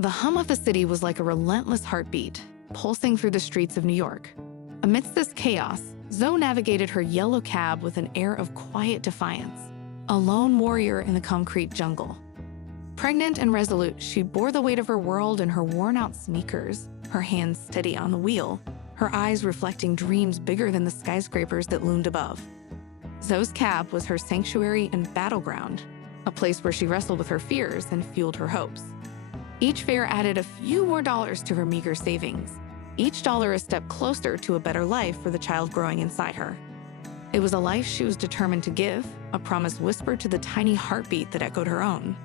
The hum of the city was like a relentless heartbeat, pulsing through the streets of New York. Amidst this chaos, Zoe navigated her yellow cab with an air of quiet defiance, a lone warrior in the concrete jungle. Pregnant and resolute, she bore the weight of her world in her worn-out sneakers, her hands steady on the wheel, her eyes reflecting dreams bigger than the skyscrapers that loomed above. Zoe's cab was her sanctuary and battleground, a place where she wrestled with her fears and fueled her hopes. Each fare added a few more dollars to her meager savings, each dollar a step closer to a better life for the child growing inside her. It was a life she was determined to give, a promise whispered to the tiny heartbeat that echoed her own.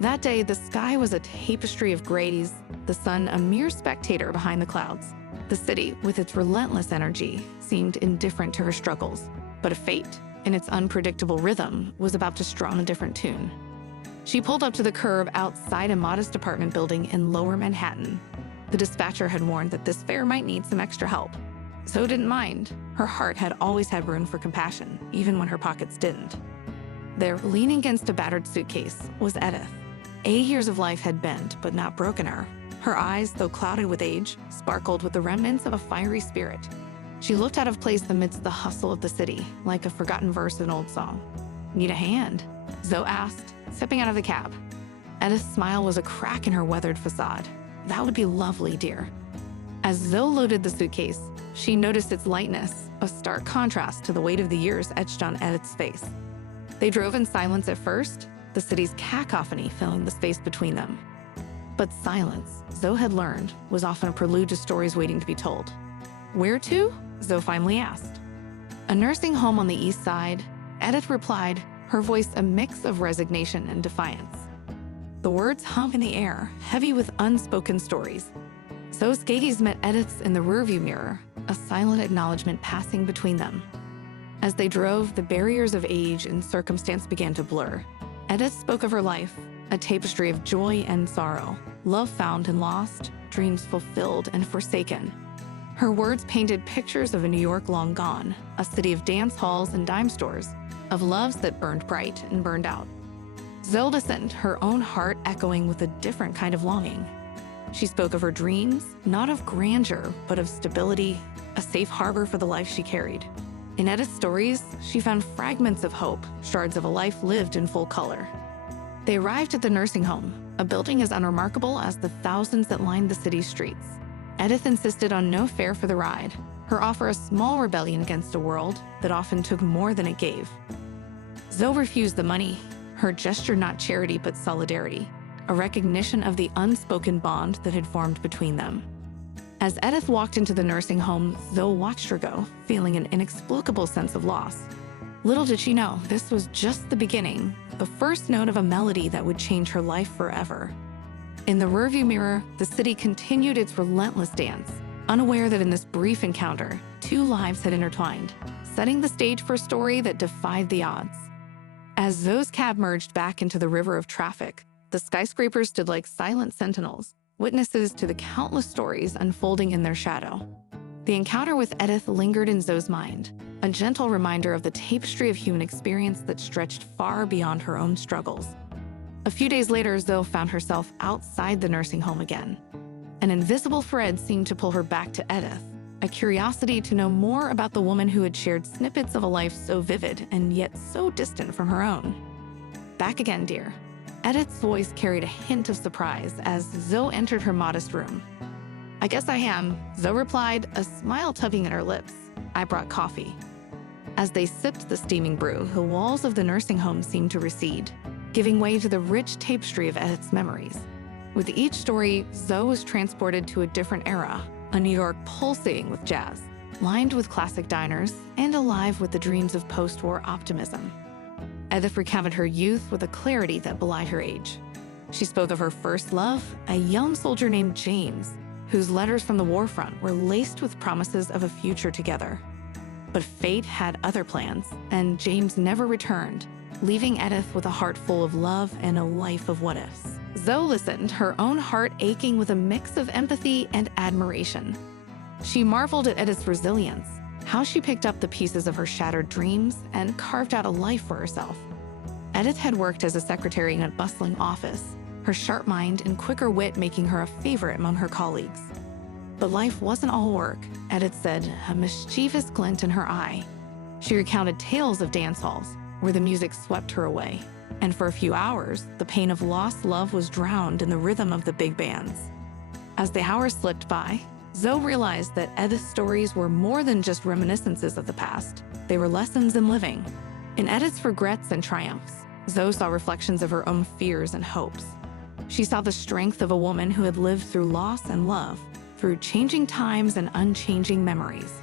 That day, the sky was a tapestry of grays, the sun a mere spectator behind the clouds. The city, with its relentless energy, seemed indifferent to her struggles, but fate, in its unpredictable rhythm, was about to strum a different tune. She pulled up to the curb outside a modest apartment building in Lower Manhattan. The dispatcher had warned that this fare might need some extra help. Zoe didn't mind. Her heart had always had room for compassion, even when her pockets didn't. There, leaning against a battered suitcase, was Edith. 8 years of life had bent, but not broken her. Her eyes, though clouded with age, sparkled with the remnants of a fiery spirit. She looked out of place amidst the hustle of the city, like a forgotten verse of an old song. "Need a hand?" Zoe asked, stepping out of the cab. Edith's smile was a crack in her weathered facade. "That would be lovely, dear." As Zoe loaded the suitcase, she noticed its lightness, a stark contrast to the weight of the years etched on Edith's face. They drove in silence at first, the city's cacophony filling the space between them. But silence, Zoe had learned, was often a prelude to stories waiting to be told. "Where to?" Zoe finally asked. "A nursing home on the east side," Edith replied, her voice a mix of resignation and defiance. The words hung in the air, heavy with unspoken stories. Zoe's gaze met Edith's in the rearview mirror, a silent acknowledgement passing between them. As they drove, the barriers of age and circumstance began to blur. Edith spoke of her life, a tapestry of joy and sorrow, love found and lost, dreams fulfilled and forsaken. Her words painted pictures of a New York long gone, a city of dance halls and dime stores, of loves that burned bright and burned out. Zoe listened, her own heart echoing with a different kind of longing. She spoke of her dreams, not of grandeur, but of stability, a safe harbor for the life she carried. In Edith's stories, she found fragments of hope, shards of a life lived in full color. They arrived at the nursing home, a building as unremarkable as the thousands that lined the city's streets. Edith insisted on no fare for the ride, her offer a small rebellion against a world that often took more than it gave. Zoe refused the money, her gesture not charity but solidarity, a recognition of the unspoken bond that had formed between them. As Edith walked into the nursing home, Zoe watched her go, feeling an inexplicable sense of loss. Little did she know, this was just the beginning, the first note of a melody that would change her life forever. In the rearview mirror, the city continued its relentless dance, unaware that in this brief encounter, two lives had intertwined, setting the stage for a story that defied the odds. As Zoe's cab merged back into the river of traffic, the skyscrapers stood like silent sentinels, witnesses to the countless stories unfolding in their shadow. The encounter with Edith lingered in Zoe's mind, a gentle reminder of the tapestry of human experience that stretched far beyond her own struggles. A few days later, Zoe found herself outside the nursing home again. An invisible thread seemed to pull her back to Edith, a curiosity to know more about the woman who had shared snippets of a life so vivid and yet so distant from her own. "Back again, dear." Edith's voice carried a hint of surprise as Zoe entered her modest room. "I guess I am," Zoe replied, a smile tugging at her lips. "I brought coffee." As they sipped the steaming brew, the walls of the nursing home seemed to recede, giving way to the rich tapestry of Edith's memories. With each story, Zoe was transported to a different era, a New York pulsating with jazz, lined with classic diners, and alive with the dreams of post-war optimism. Edith recounted her youth with a clarity that belied her age. She spoke of her first love, a young soldier named James, whose letters from the war front were laced with promises of a future together. But fate had other plans, and James never returned, leaving Edith with a heart full of love and a life of what-ifs. Zoe listened, her own heart aching with a mix of empathy and admiration. She marveled at Edith's resilience, how she picked up the pieces of her shattered dreams and carved out a life for herself. Edith had worked as a secretary in a bustling office, her sharp mind and quicker wit making her a favorite among her colleagues. But life wasn't all work, Edith said, a mischievous glint in her eye. She recounted tales of dance halls, where the music swept her away. And for a few hours, the pain of lost love was drowned in the rhythm of the big bands. As the hours slipped by, Zoe realized that Edith's stories were more than just reminiscences of the past. They were lessons in living. In Edith's regrets and triumphs, Zoe saw reflections of her own fears and hopes. She saw the strength of a woman who had lived through loss and love, through changing times and unchanging memories.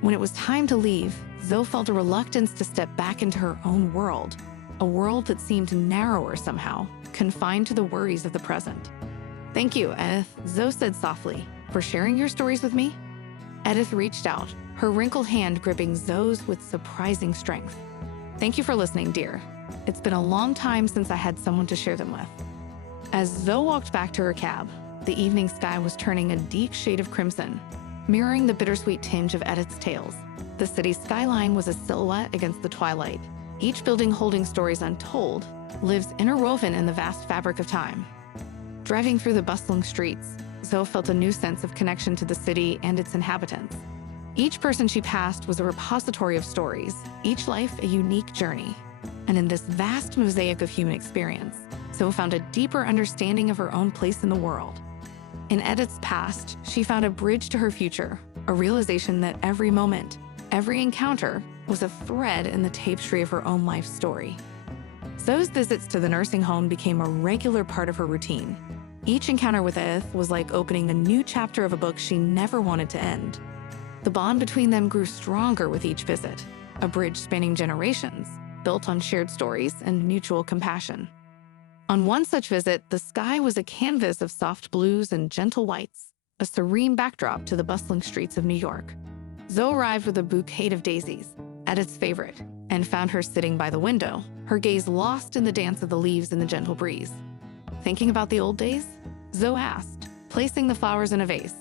When it was time to leave, Zoe felt a reluctance to step back into her own world, a world that seemed narrower somehow, confined to the worries of the present. "Thank you, Edith," Zoe said softly, "for sharing your stories with me." Edith reached out, her wrinkled hand gripping Zoe's with surprising strength. "Thank you for listening, dear. It's been a long time since I had someone to share them with." As Zoe walked back to her cab, the evening sky was turning a deep shade of crimson, mirroring the bittersweet tinge of Edith's tales. The city's skyline was a silhouette against the twilight. Each building holding stories untold, lives interwoven in the vast fabric of time. Driving through the bustling streets, Zoe felt a new sense of connection to the city and its inhabitants. Each person she passed was a repository of stories, each life a unique journey. And in this vast mosaic of human experience, Zoe found a deeper understanding of her own place in the world. In Edith's past, she found a bridge to her future, a realization that every moment, every encounter, was a thread in the tapestry of her own life story. Zoe's visits to the nursing home became a regular part of her routine. Each encounter with Edith was like opening a new chapter of a book she never wanted to end. The bond between them grew stronger with each visit, a bridge spanning generations, built on shared stories and mutual compassion. On one such visit, the sky was a canvas of soft blues and gentle whites, a serene backdrop to the bustling streets of New York. Zoe arrived with a bouquet of daisies, Edith's favorite, and found her sitting by the window, her gaze lost in the dance of the leaves in the gentle breeze. "Thinking about the old days?" Zoe asked, placing the flowers in a vase.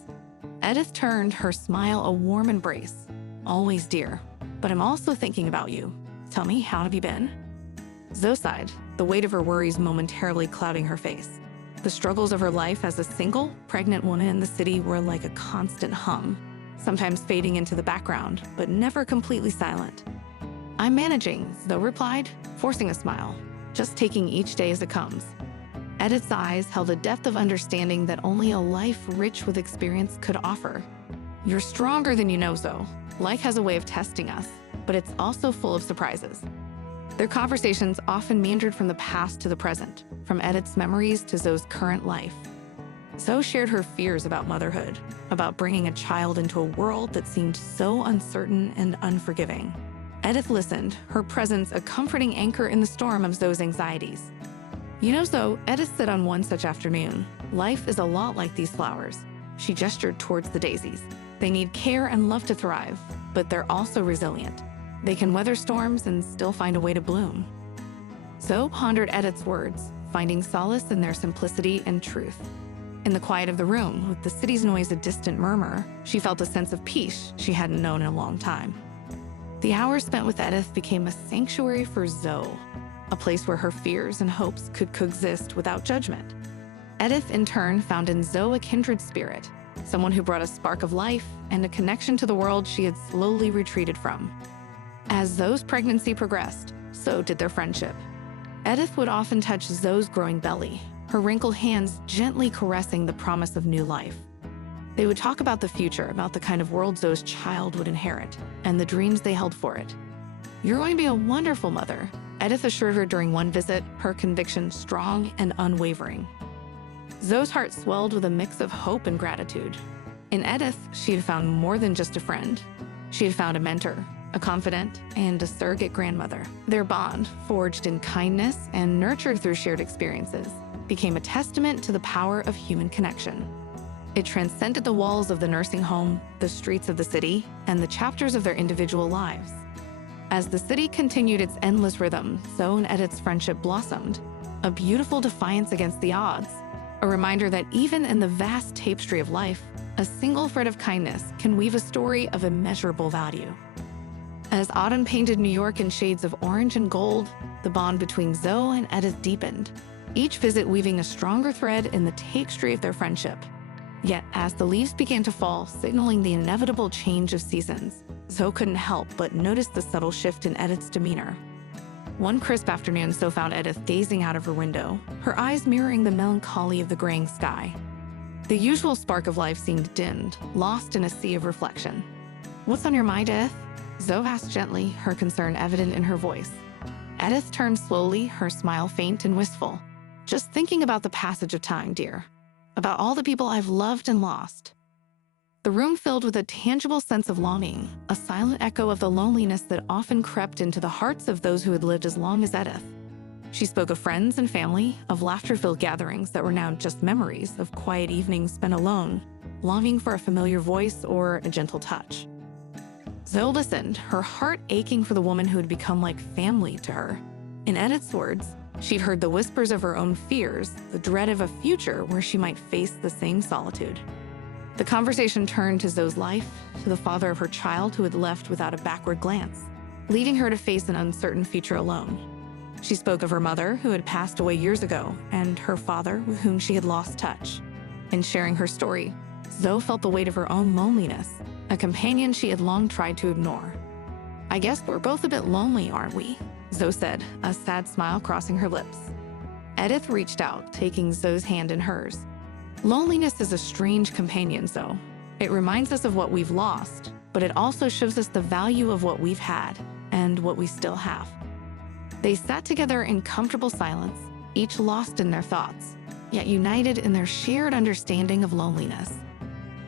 Edith turned, her smile a warm embrace. "Always, dear, but I'm also thinking about you. Tell me, how have you been?" Zoe sighed, the weight of her worries momentarily clouding her face. The struggles of her life as a single, pregnant woman in the city were like a constant hum, sometimes fading into the background, but never completely silent. "I'm managing," Zoe replied, forcing a smile, "just taking each day as it comes." Edith's eyes held a depth of understanding that only a life rich with experience could offer. "You're stronger than you know, Zoe. Life has a way of testing us, but it's also full of surprises." Their conversations often meandered from the past to the present, from Edith's memories to Zoe's current life. Zoe shared her fears about motherhood, about bringing a child into a world that seemed so uncertain and unforgiving. Edith listened, her presence a comforting anchor in the storm of Zoe's anxieties. "You know, Zoe," Edith said on one such afternoon, "life is a lot like these flowers." She gestured towards the daisies. "They need care and love to thrive, but they're also resilient. They can weather storms and still find a way to bloom." Zoe pondered Edith's words, finding solace in their simplicity and truth. In the quiet of the room, with the city's noise a distant murmur, she felt a sense of peace she hadn't known in a long time. The hours spent with Edith became a sanctuary for Zoe, a place where her fears and hopes could coexist without judgment. Edith, in turn, found in Zoe a kindred spirit, someone who brought a spark of life and a connection to the world she had slowly retreated from. As Zoe's pregnancy progressed, so did their friendship. Edith would often touch Zoe's growing belly, her wrinkled hands gently caressing the promise of new life. They would talk about the future, about the kind of world Zoe's child would inherit, and the dreams they held for it. "You're going to be a wonderful mother," Edith assured her during one visit, her conviction strong and unwavering. Zoe's heart swelled with a mix of hope and gratitude. In Edith, she had found more than just a friend. She had found a mentor, a confidant, and a surrogate grandmother. Their bond, forged in kindness and nurtured through shared experiences, became a testament to the power of human connection. It transcended the walls of the nursing home, the streets of the city, and the chapters of their individual lives. As the city continued its endless rhythm, Zoe and Edith's friendship blossomed, a beautiful defiance against the odds, a reminder that even in the vast tapestry of life, a single thread of kindness can weave a story of immeasurable value. As autumn painted New York in shades of orange and gold, the bond between Zoe and Edith deepened. each visit weaving a stronger thread in the tapestry of their friendship. Yet, as the leaves began to fall, signaling the inevitable change of seasons, Zoe couldn't help but notice the subtle shift in Edith's demeanor. One crisp afternoon, Zoe found Edith gazing out of her window, her eyes mirroring the melancholy of the graying sky. The usual spark of life seemed dimmed, lost in a sea of reflection. "What's on your mind, Edith?" Zoe asked gently, her concern evident in her voice. Edith turned slowly, her smile faint and wistful. "Just thinking about the passage of time, dear. About all the people I've loved and lost." The room filled with a tangible sense of longing, a silent echo of the loneliness that often crept into the hearts of those who had lived as long as Edith. She spoke of friends and family, of laughter-filled gatherings that were now just memories, of quiet evenings spent alone, longing for a familiar voice or a gentle touch. Zoe listened, her heart aching for the woman who had become like family to her. In Edith's words, she'd heard the whispers of her own fears, the dread of a future where she might face the same solitude. The conversation turned to Zoe's life, to the father of her child who had left without a backward glance, leading her to face an uncertain future alone. She spoke of her mother, who had passed away years ago, and her father, with whom she had lost touch. In sharing her story, Zoe felt the weight of her own loneliness, a companion she had long tried to ignore. "I guess we're both a bit lonely, aren't we?" Zoe said, a sad smile crossing her lips. Edith reached out, taking Zoe's hand in hers. "Loneliness is a strange companion, Zoe. It reminds us of what we've lost, but it also shows us the value of what we've had and what we still have." They sat together in comfortable silence, each lost in their thoughts, yet united in their shared understanding of loneliness.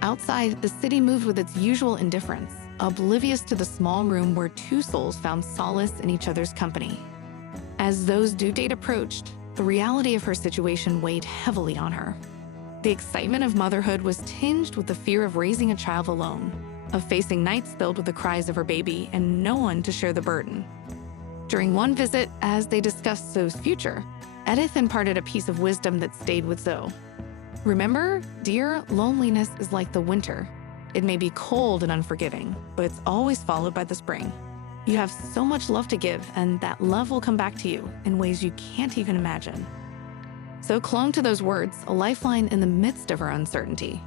Outside, the city moved with its usual indifference, oblivious to the small room where two souls found solace in each other's company. As Zoe's due date approached, the reality of her situation weighed heavily on her. The excitement of motherhood was tinged with the fear of raising a child alone, of facing nights filled with the cries of her baby and no one to share the burden. During one visit, as they discussed Zoe's future, Edith imparted a piece of wisdom that stayed with Zoe. "Remember, dear, loneliness is like the winter. It may be cold and unforgiving, but it's always followed by the spring. You have so much love to give, and that love will come back to you in ways you can't even imagine." Zoe clung to those words, a lifeline in the midst of her uncertainty.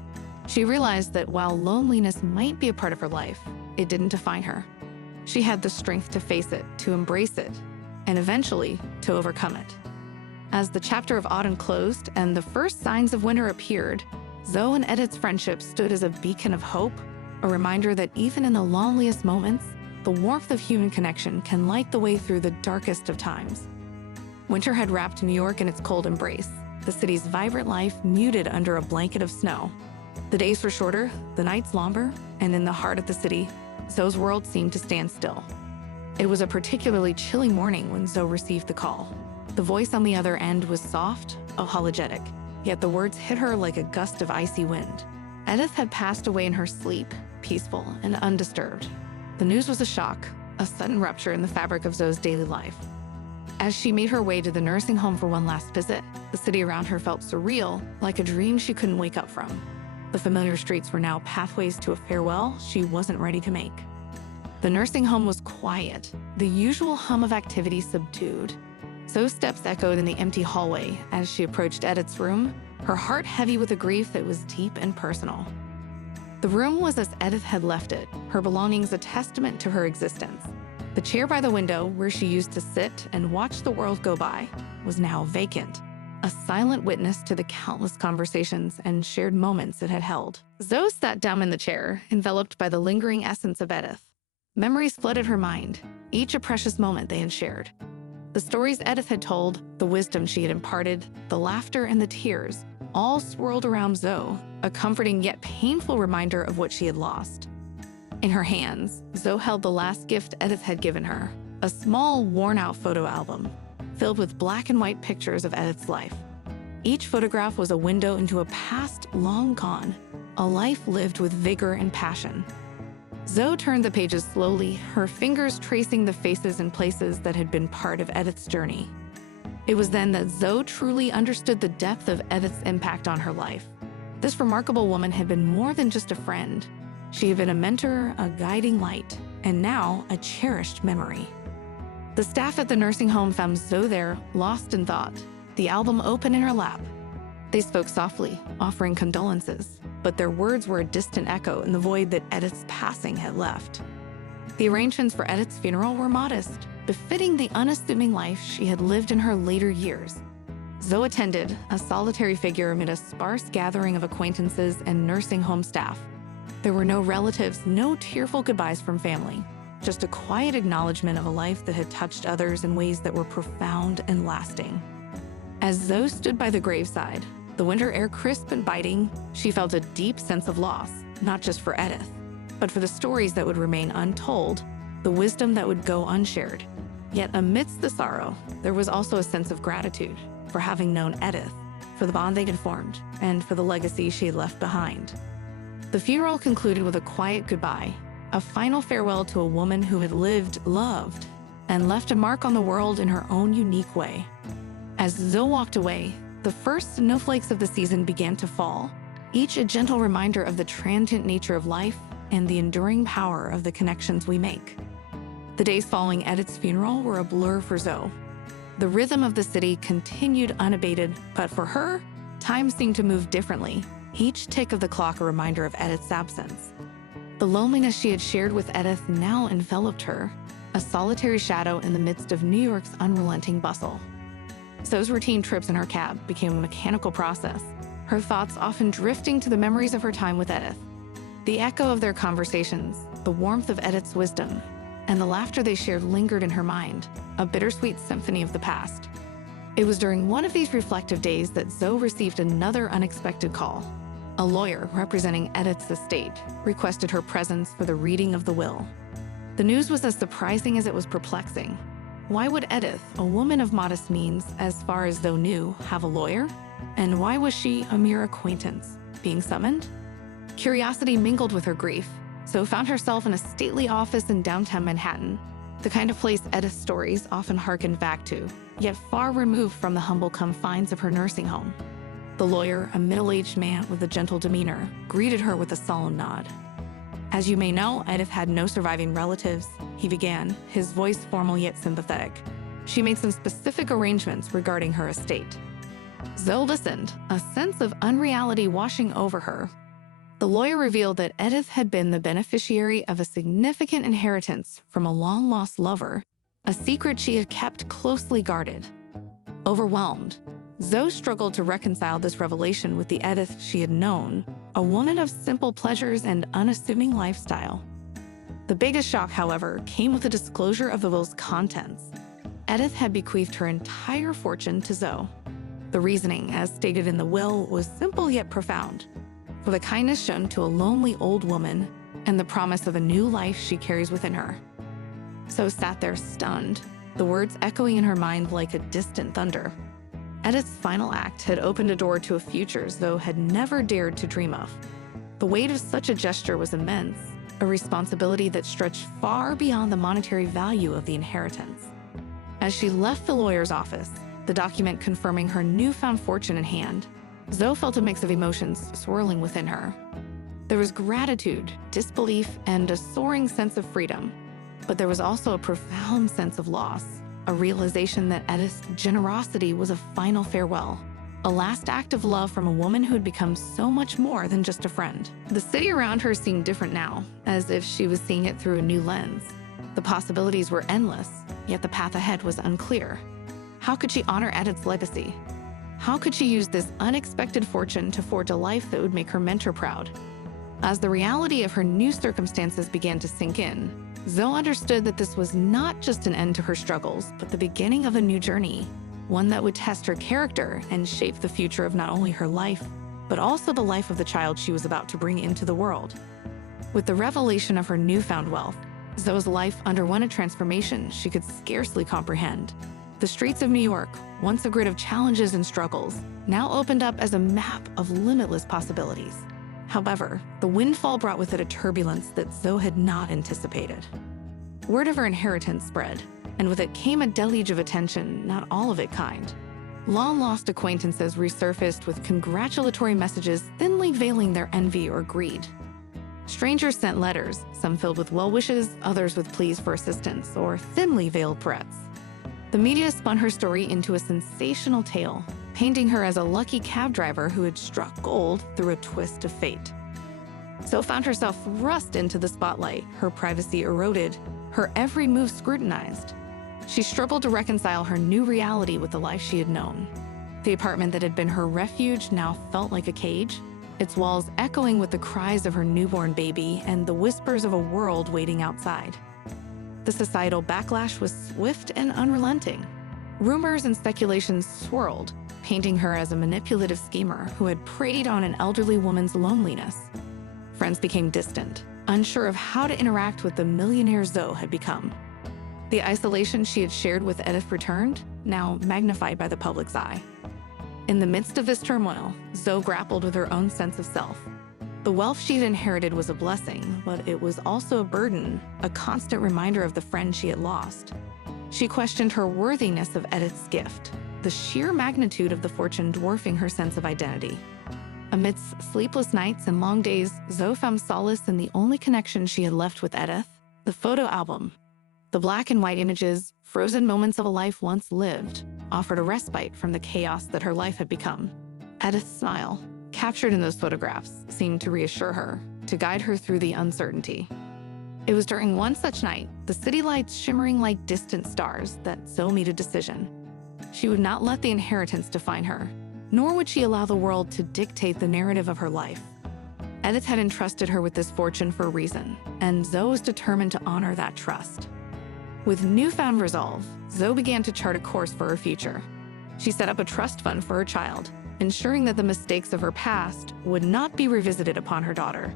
She realized that while loneliness might be a part of her life, it didn't define her. She had the strength to face it, to embrace it, and eventually to overcome it. As the chapter of autumn closed and the first signs of winter appeared, Zoe and Edith's friendship stood as a beacon of hope, a reminder that even in the loneliest moments, the warmth of human connection can light the way through the darkest of times. Winter had wrapped New York in its cold embrace, the city's vibrant life muted under a blanket of snow. The days were shorter, the nights longer, and in the heart of the city, Zoe's world seemed to stand still. It was a particularly chilly morning when Zoe received the call. The voice on the other end was soft, apologetic, yet the words hit her like a gust of icy wind. Edith had passed away in her sleep, peaceful and undisturbed. The news was a shock, a sudden rupture in the fabric of Zoe's daily life. As she made her way to the nursing home for one last visit, the city around her felt surreal, like a dream she couldn't wake up from. The familiar streets were now pathways to a farewell she wasn't ready to make. The nursing home was quiet, the usual hum of activity subdued. Zoe's steps echoed in the empty hallway as she approached Edith's room, her heart heavy with a grief that was deep and personal. The room was as Edith had left it, her belongings a testament to her existence. The chair by the window, where she used to sit and watch the world go by, was now vacant, a silent witness to the countless conversations and shared moments it had held. Zoe sat down in the chair, enveloped by the lingering essence of Edith. Memories flooded her mind, each a precious moment they had shared. The stories Edith had told, the wisdom she had imparted, the laughter and the tears, all swirled around Zoe, a comforting yet painful reminder of what she had lost. In her hands, Zoe held the last gift Edith had given her, a small, worn-out photo album, filled with black and white pictures of Edith's life. Each photograph was a window into a past long gone, a life lived with vigor and passion. Zoe turned the pages slowly, her fingers tracing the faces and places that had been part of Edith's journey. It was then that Zoe truly understood the depth of Edith's impact on her life. This remarkable woman had been more than just a friend. She had been a mentor, a guiding light, and now a cherished memory. The staff at the nursing home found Zoe there, lost in thought. the album open in her lap. They spoke softly, offering condolences, but their words were a distant echo in the void that Edith's passing had left. The arrangements for Edith's funeral were modest, befitting the unassuming life she had lived in her later years. Zoe attended, a solitary figure amid a sparse gathering of acquaintances and nursing home staff. There were no relatives, no tearful goodbyes from family, just a quiet acknowledgement of a life that had touched others in ways that were profound and lasting. As Zoe stood by the graveside, the winter air crisp and biting, she felt a deep sense of loss, not just for Edith, but for the stories that would remain untold, the wisdom that would go unshared. Yet amidst the sorrow, there was also a sense of gratitude for having known Edith, for the bond they'd formed, and for the legacy she had left behind. The funeral concluded with a quiet goodbye, a final farewell to a woman who had lived, loved, and left a mark on the world in her own unique way. As Zoe walked away, the first snowflakes of the season began to fall, each a gentle reminder of the transient nature of life and the enduring power of the connections we make. The days following Edith's funeral were a blur for Zoe. The rhythm of the city continued unabated, but for her, time seemed to move differently, each tick of the clock a reminder of Edith's absence. The loneliness she had shared with Edith now enveloped her, a solitary shadow in the midst of New York's unrelenting bustle. Zoe's routine trips in her cab became a mechanical process, her thoughts often drifting to the memories of her time with Edith. The echo of their conversations, the warmth of Edith's wisdom, and the laughter they shared lingered in her mind, a bittersweet symphony of the past. It was during one of these reflective days that Zoe received another unexpected call. A lawyer representing Edith's estate requested her presence for the reading of the will. The news was as surprising as it was perplexing. Why would Edith, a woman of modest means, as far as Zoe knew, have a lawyer? And why was she, a mere acquaintance, being summoned? Curiosity mingled with her grief. Zoe found herself in a stately office in downtown Manhattan, the kind of place Edith's stories often harkened back to, yet far removed from the humble confines of her nursing home. The lawyer, a middle-aged man with a gentle demeanor, greeted her with a solemn nod. "As you may know, Edith had no surviving relatives," he began, his voice formal yet sympathetic. "She made some specific arrangements regarding her estate." Zoe listened, a sense of unreality washing over her. The lawyer revealed that Edith had been the beneficiary of a significant inheritance from a long-lost lover, a secret she had kept closely guarded. Overwhelmed, Zoe struggled to reconcile this revelation with the Edith she had known, a woman of simple pleasures and unassuming lifestyle. The biggest shock, however, came with the disclosure of the will's contents. Edith had bequeathed her entire fortune to Zoe. The reasoning, as stated in the will, was simple yet profound. For the kindness shown to a lonely old woman and the promise of a new life she carries within her. Zoe sat there stunned, the words echoing in her mind like a distant thunder. Edith's final act had opened a door to a future Zoe had never dared to dream of. The weight of such a gesture was immense, a responsibility that stretched far beyond the monetary value of the inheritance. As she left the lawyer's office, the document confirming her newfound fortune in hand, Zoe felt a mix of emotions swirling within her. There was gratitude, disbelief, and a soaring sense of freedom. But there was also a profound sense of loss, a realization that Edith's generosity was a final farewell, a last act of love from a woman who had become so much more than just a friend. The city around her seemed different now, as if she was seeing it through a new lens. The possibilities were endless, yet the path ahead was unclear. How could she honor Edith's legacy? How could she use this unexpected fortune to forge a life that would make her mentor proud? As the reality of her new circumstances began to sink in, Zoe understood that this was not just an end to her struggles, but the beginning of a new journey, one that would test her character and shape the future of not only her life, but also the life of the child she was about to bring into the world. With the revelation of her newfound wealth, Zoe's life underwent a transformation she could scarcely comprehend. The streets of New York, once a grid of challenges and struggles, now opened up as a map of limitless possibilities. However, the windfall brought with it a turbulence that Zoe had not anticipated. Word of her inheritance spread, and with it came a deluge of attention, not all of it kind. Long-lost acquaintances resurfaced with congratulatory messages thinly veiling their envy or greed. Strangers sent letters, some filled with well wishes, others with pleas for assistance or thinly veiled threats. The media spun her story into a sensational tale, painting her as a lucky cab driver who had struck gold through a twist of fate. Zoe found herself thrust into the spotlight, her privacy eroded, her every move scrutinized. She struggled to reconcile her new reality with the life she had known. The apartment that had been her refuge now felt like a cage, its walls echoing with the cries of her newborn baby and the whispers of a world waiting outside. The societal backlash was swift and unrelenting. Rumors and speculations swirled, painting her as a manipulative schemer who had preyed on an elderly woman's loneliness. Friends became distant, unsure of how to interact with the millionaire Zoe had become. The isolation she had shared with Edith returned, now magnified by the public's eye. In the midst of this turmoil, Zoe grappled with her own sense of self. The wealth she had inherited was a blessing, but it was also a burden, a constant reminder of the friend she had lost. She questioned her worthiness of Edith's gift, the sheer magnitude of the fortune dwarfing her sense of identity. Amidst sleepless nights and long days, Zoe found solace in the only connection she had left with Edith, the photo album. The black and white images, frozen moments of a life once lived, offered a respite from the chaos that her life had become. Edith's smile, captured in those photographs, seemed to reassure her, to guide her through the uncertainty. It was during one such night, the city lights shimmering like distant stars, that Zoe made a decision. She would not let the inheritance define her, nor would she allow the world to dictate the narrative of her life. Edith had entrusted her with this fortune for a reason, and Zoe was determined to honor that trust. With newfound resolve, Zoe began to chart a course for her future. She set up a trust fund for her child, ensuring that the mistakes of her past would not be revisited upon her daughter.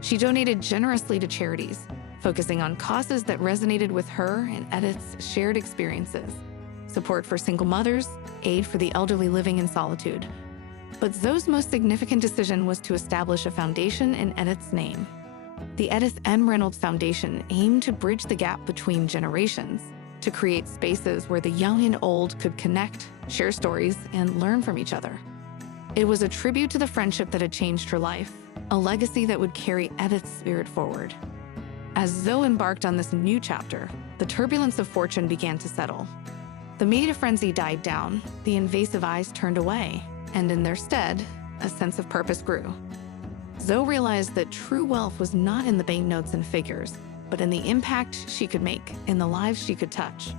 She donated generously to charities, focusing on causes that resonated with her and Edith's shared experiences: support for single mothers, aid for the elderly living in solitude. But Zoe's most significant decision was to establish a foundation in Edith's name. The Edith N. Reynolds Foundation aimed to bridge the gap between generations, to create spaces where the young and old could connect, share stories, and learn from each other. It was a tribute to the friendship that had changed her life, a legacy that would carry Edith's spirit forward. As Zoe embarked on this new chapter, the turbulence of fortune began to settle. The media frenzy died down, the invasive eyes turned away, and in their stead, a sense of purpose grew. Zoe realized that true wealth was not in the banknotes and figures, but in the impact she could make, in the lives she could touch.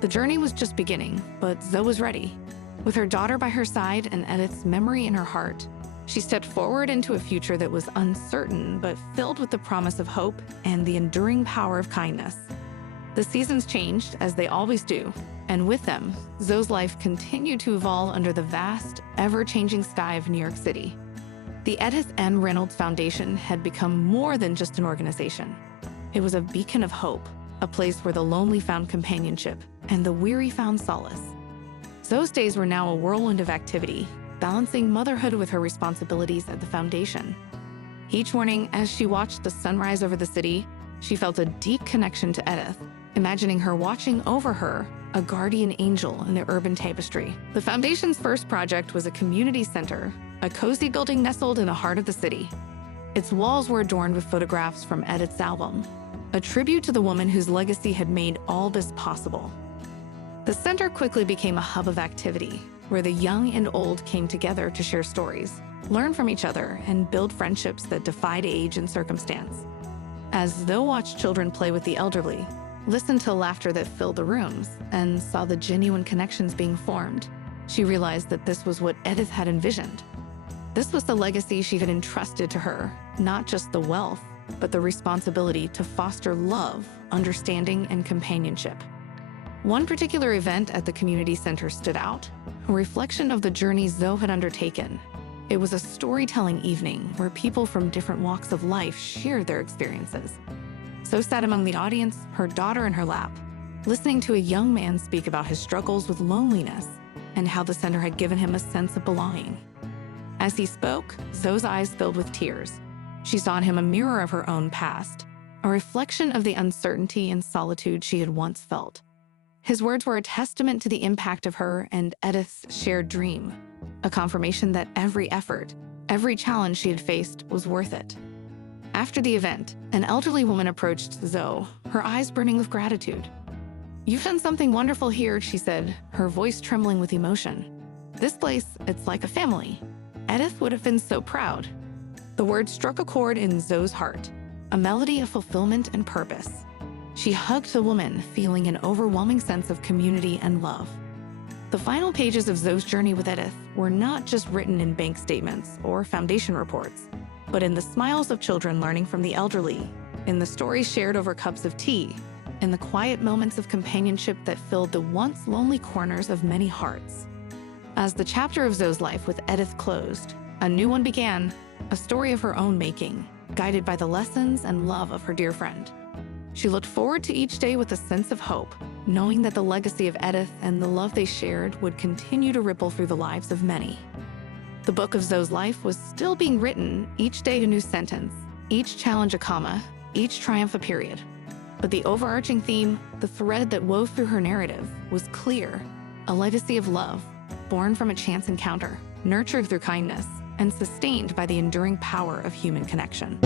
The journey was just beginning, but Zoe was ready. With her daughter by her side and Edith's memory in her heart, she stepped forward into a future that was uncertain but filled with the promise of hope and the enduring power of kindness. The seasons changed, as they always do, and with them, Zoe's life continued to evolve under the vast, ever-changing sky of New York City. The Edith N. Reynolds Foundation had become more than just an organization. It was a beacon of hope, a place where the lonely found companionship and the weary found solace. Zoe's days were now a whirlwind of activity, balancing motherhood with her responsibilities at the foundation. Each morning, as she watched the sunrise over the city, she felt a deep connection to Edith, imagining her watching over her, a guardian angel in the urban tapestry. The foundation's first project was a community center, a cozy building nestled in the heart of the city. Its walls were adorned with photographs from Edith's album, a tribute to the woman whose legacy had made all this possible. The center quickly became a hub of activity, where the young and old came together to share stories, learn from each other, and build friendships that defied age and circumstance. As Zoe watched children play with the elderly, listened to laughter that filled the rooms, and saw the genuine connections being formed, she realized that this was what Edith had envisioned. This was the legacy she had entrusted to her, not just the wealth, but the responsibility to foster love, understanding, and companionship. One particular event at the community center stood out, a reflection of the journey Zoe had undertaken. It was a storytelling evening where people from different walks of life shared their experiences. Zoe sat among the audience, her daughter in her lap, listening to a young man speak about his struggles with loneliness and how the center had given him a sense of belonging. As he spoke, Zoe's eyes filled with tears. She saw in him a mirror of her own past, a reflection of the uncertainty and solitude she had once felt. His words were a testament to the impact of her and Edith's shared dream, a confirmation that every effort, every challenge she had faced was worth it. After the event, an elderly woman approached Zoe, her eyes brimming with gratitude. "You've done something wonderful here," she said, her voice trembling with emotion. This place, it's like a family. Edith would have been so proud. The word struck a chord in Zoe's heart, a melody of fulfillment and purpose. She hugged the woman, feeling an overwhelming sense of community and love. The final pages of Zoe's journey with Edith were not just written in bank statements or foundation reports, but in the smiles of children learning from the elderly, in the stories shared over cups of tea, in the quiet moments of companionship that filled the once lonely corners of many hearts. As the chapter of Zoe's life with Edith closed, a new one began, a story of her own making, guided by the lessons and love of her dear friend. She looked forward to each day with a sense of hope, knowing that the legacy of Edith and the love they shared would continue to ripple through the lives of many. The book of Zoe's life was still being written, each day a new sentence, each challenge a comma, each triumph a period. But the overarching theme, the thread that wove through her narrative, was clear: a legacy of love, born from a chance encounter, nurtured through kindness, and sustained by the enduring power of human connection.